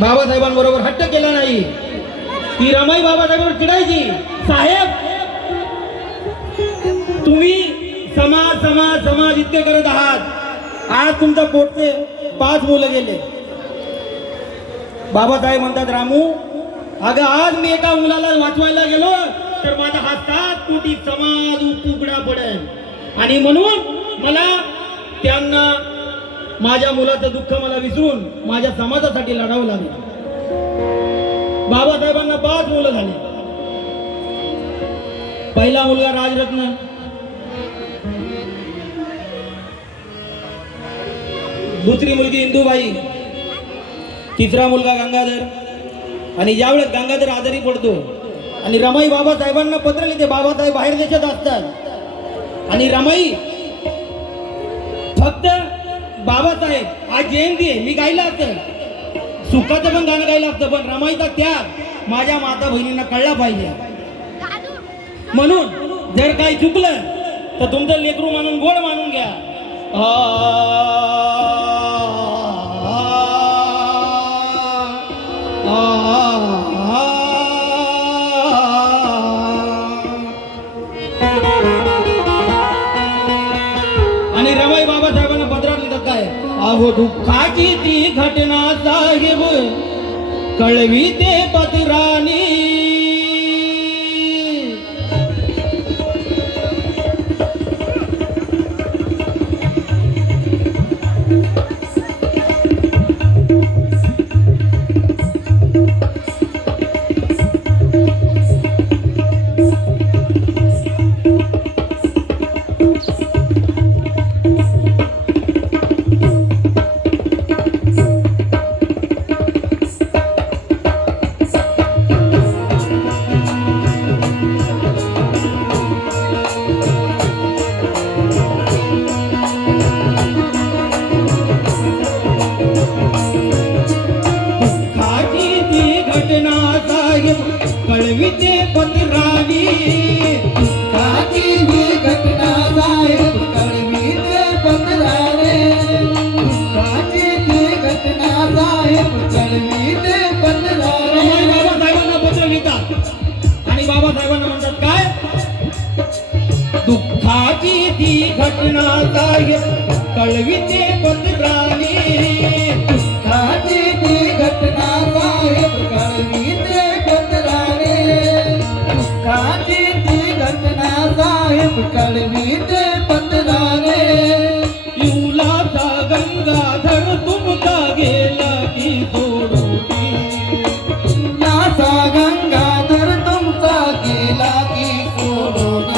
बाबासाहेबांबरोबर हट्ट केला नाही, ती रमाई बाबासाहेबांवर चिडायची. साहेब तुम्ही समाज समाज समाज इतके करत आहात, आज तुमच्या पोटचे 5 मुलं गेले. बाबासाहेब म्हणतात, रामू अगं आज मी एका मुलाला वाचवायला गेलो तर माझा हा 7 कोटी समाज उघडा पडेल, आणि म्हणून मला त्यांना माझ्या मुलाचं दुःख मला विसरून माझ्या समाजासाठी लढावं लागलं. बाबासाहेबांना 5 मुलं झाली. पहिला मुलगा राजरत्न, दुसरी मुलगी इंदुबाई, तिसरा मुलगा गंगाधर. आणि ज्यावेळेस गंगाधर आजारी पडतो आणि रमाई बाबासाहेबांना पत्र लिहिते, बाबासाहेब बाहेर देशात असतात, आणि रमाई फक्त बाबासाहेब आज जयंती आहे मी गायला असतं, सुखाचं पण गाणं गायला असतं, पण रमाईचा त्याग माझ्या माता बहिणींना कळला पाहिजे. म्हणून जर काही चुकलं तर तुमचं लेकरू मानून गोड मानून घ्या. आणि रमाई बाबासाहेबांना पत्रात लिहितात काय, अहो दुःखाची ती घटना साहेब कळवी ते पत्रानी, कळविते पत्रानी, दुःखाची ही घटना साहेब कळविते पत्राने, दुःखाची ही घटना साहेब कळविते पत्राने. बाबासाहेबांना पत्र लिहितात आणि बाबासाहेबांना म्हणतात काय, दुःखाची ती घटना साहेब कळविते पत्रानी, दुःखाची ही घटना साहेब कळविते पत्राने, दुःखाची ही घटना साहेब कळविते पत्राने. युलाचा गंगाधर तुमचा गेला की सोडून, नासा गंगाधर तुमचा गेला की सोडून,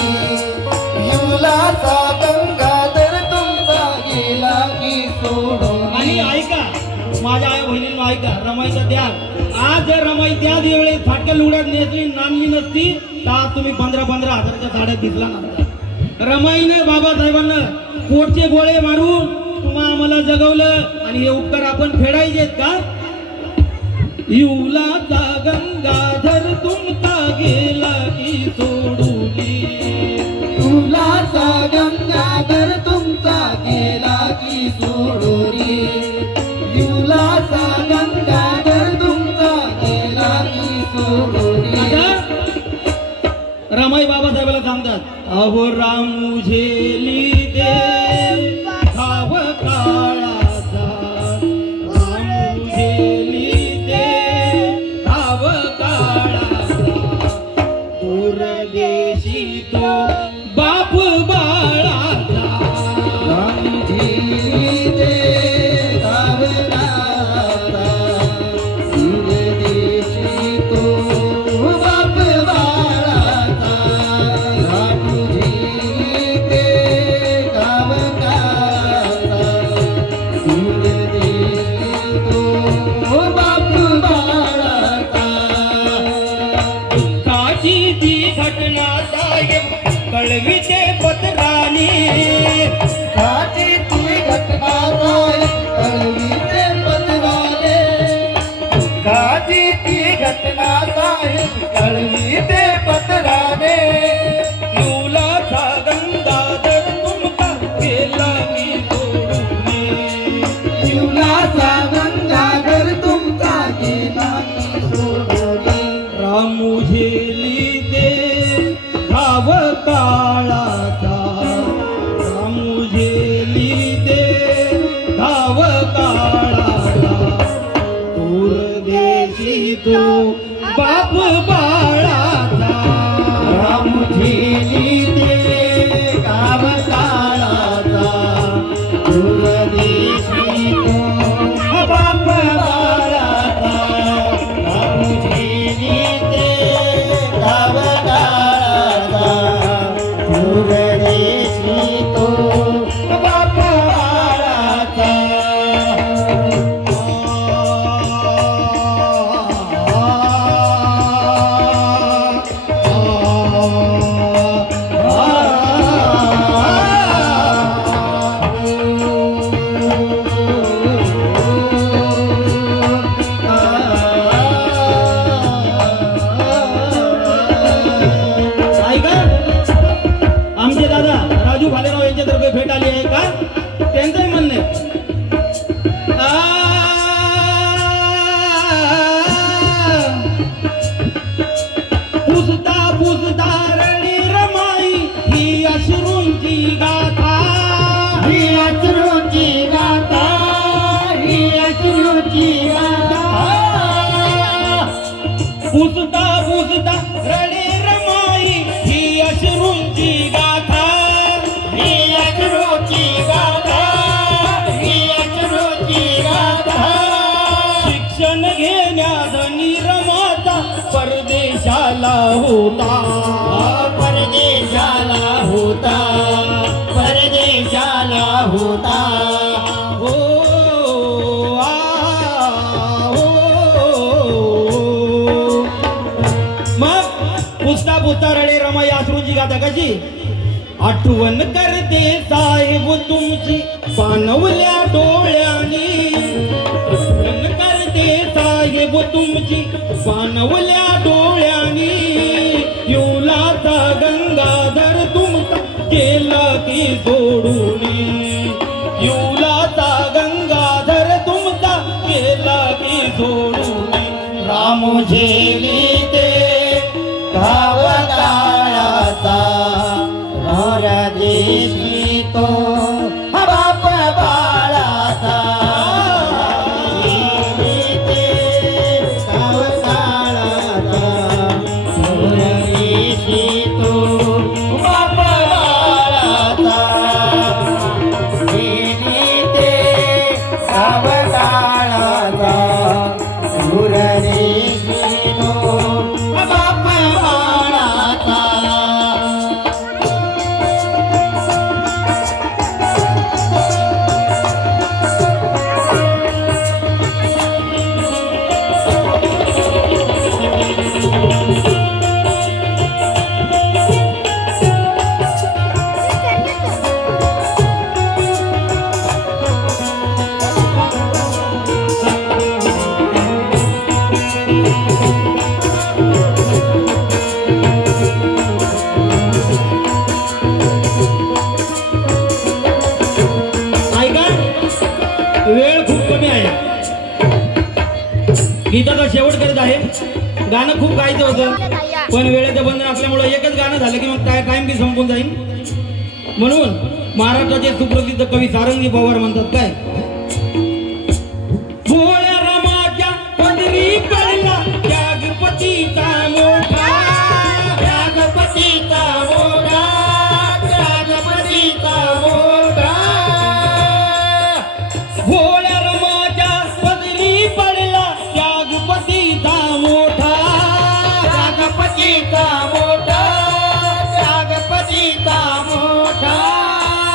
युलाचा गंगाधर तुमचा गेला की सोडून. आणि ऐका माझ्या आई बहिणींना ऐका, रमाईचा त्याग आज जर रमाई त्या वेळेस फाटक्या लुगड्यात नेसली नांदली नसती तर आज तुम्ही 15-15 हजाराच्या साड्यात दिसला नसता. रमाईने बाबासाहेबांना पोटचे गोळे मारून तुम्हा आम्हाला जगवलं, आणि हे उपकार आपण फेडायचेत का. युलाचा गंगाधर तुमचा गेला की सोडून, युलाचा गंगाधर तुमचा गेला की सोडून, युलाचा गंगाधर तुमचा गेला की सोडून. आता रमाई बाबासाहेबाला सांगतात, अहो रामू झेली दे भाव काळाचा, रामू झेली दे भाव काळाचा, दूरदेशी तो बाप बाळाचा, रामू झेली दे भाव काळाचा, दूरदेशी तो बाप बाळाचा, रामू झेली दे दादा राजू भालेराव यांच्यातर्फे भेट आली आहे का त्यांचंही म्हणणं आहे पुसता पुसता रडी रमाई ही अश्रूंची गाथा ही अश्रूची गाथा ही अश्रूची गाथा पुसता पुसता रडी रमाई ही अश्रूंची गाथा ही अश्रूची गाथा ही अश्रूची गाथा शिक्षण घेण्यात निरमाता परदेशाला होता परदेशाला होता परदेशाला होता हो आ, हो मग पुसता पुसता रडे रमाई अश्रूंची गाथा कशी आठवण करते साहेब तुमची पानवल्या डोळ्यानी आठवण करते साहेब तुमची पानवल्या डोळ्यानी युलाचा गंगाधर तुमचा केला की सोडूनी युलाचा गंगाधर तुमचा केला की सोडूनी राम झेली ते गाव काळाचा मोर देशी तो बाप बाळाचा झेली ते गाव काळाचा मोर देशी तो बाप बाळाचा झेली ते गाव काळाचा मोर देशी तो बाप बाळाचा ऐका वेळ खूप कमी आहे गीताचा शेवट करत आहे गाणं खूप गायचं होतं पण वेळेचं बंधन असल्यामुळे एकच गाणं झालं की मग काय टाइम बी संपून जाईल म्हणून महाराष्ट्राचे सुप्रसिद्ध कवी सारंगी पवार म्हणतात काय भोळ्या रमाच्या पदरी पडला त्यागपतीचा मोठा त्यागपतीचा मोठा त्यागपतीचा मोठा भोळ्या रमाच्या पदरी पडला त्यागपतीचा मोठा त्यागपतीचा मोठा त्यागपतीचा मोठा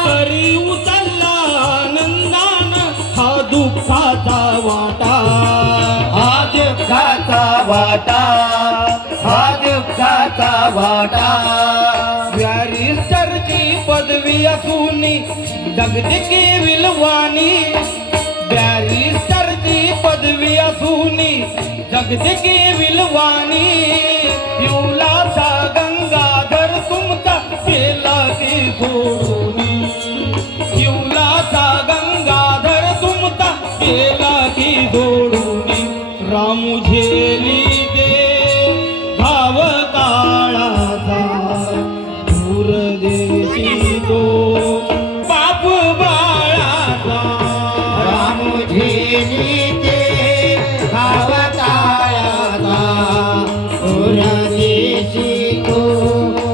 तरी उचलला आनंदान हा दुःखाचा वाटा हा दुःखाचा वाटा हा दुःखाचा वाटा बॅरिस्टरची पदवी असून दगदगी विलवानी बॅरिस्टरची पदवी असून दगदगी विलवानी युलाचा गंगाधर तुमचा केला की सोडूनी युलाचा गंगाधर तुमचा केला की सोडूनी रामू झेली दे भाव काळाचा दूर देशी तो बाप बाळाचा राम झेली ते भाव काळाचा ओरा देशी तो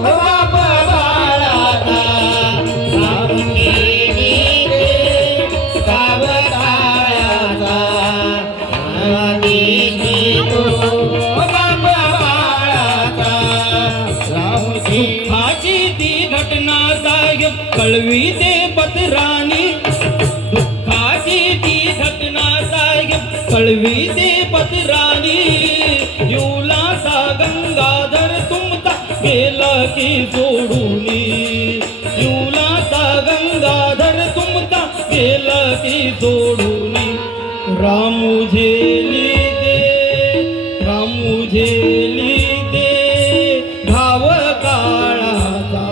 बाप बाळाचा राम झेली ते भाव काळाचा ओरा देशी तो बाप बाळाचा राम झेली दुःखाची ती घटना साहेब कळवी दे पत्रानी दुःखाची ती घटना साहेब कळवी दे पत्रानी युलाचा गंगाधर तुमचा गेला की सोडूनी युलाचा गंगाधर तुमचा गेला की सोडूनी रामू झेली दे रामू झेली दे भाव काळाचा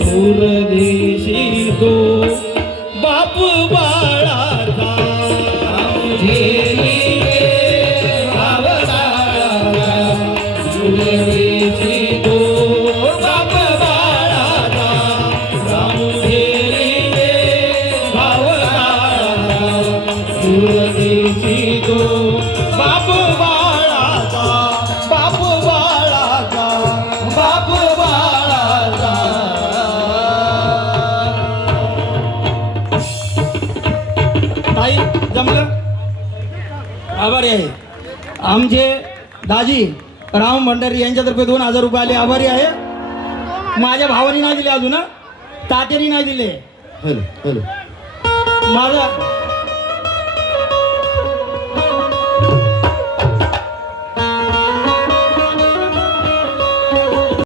दूर दूरदेशी तो बाप बाळाचा दूरदेशी तो बाप बाळाचा भाव बाळाचा दूरदेशी तो बाप बाळाचा बाप बाळाचा बाप बाळाचा ताई जमलं आभारी आहे आमचे दाजी राम भंडारी यांच्यातर्फे 2000 रुपये आले आभारी आहे माझ्या भावानी नाही दिले अजून तात्यानी नाही दिले हॅलो हॅलो माझा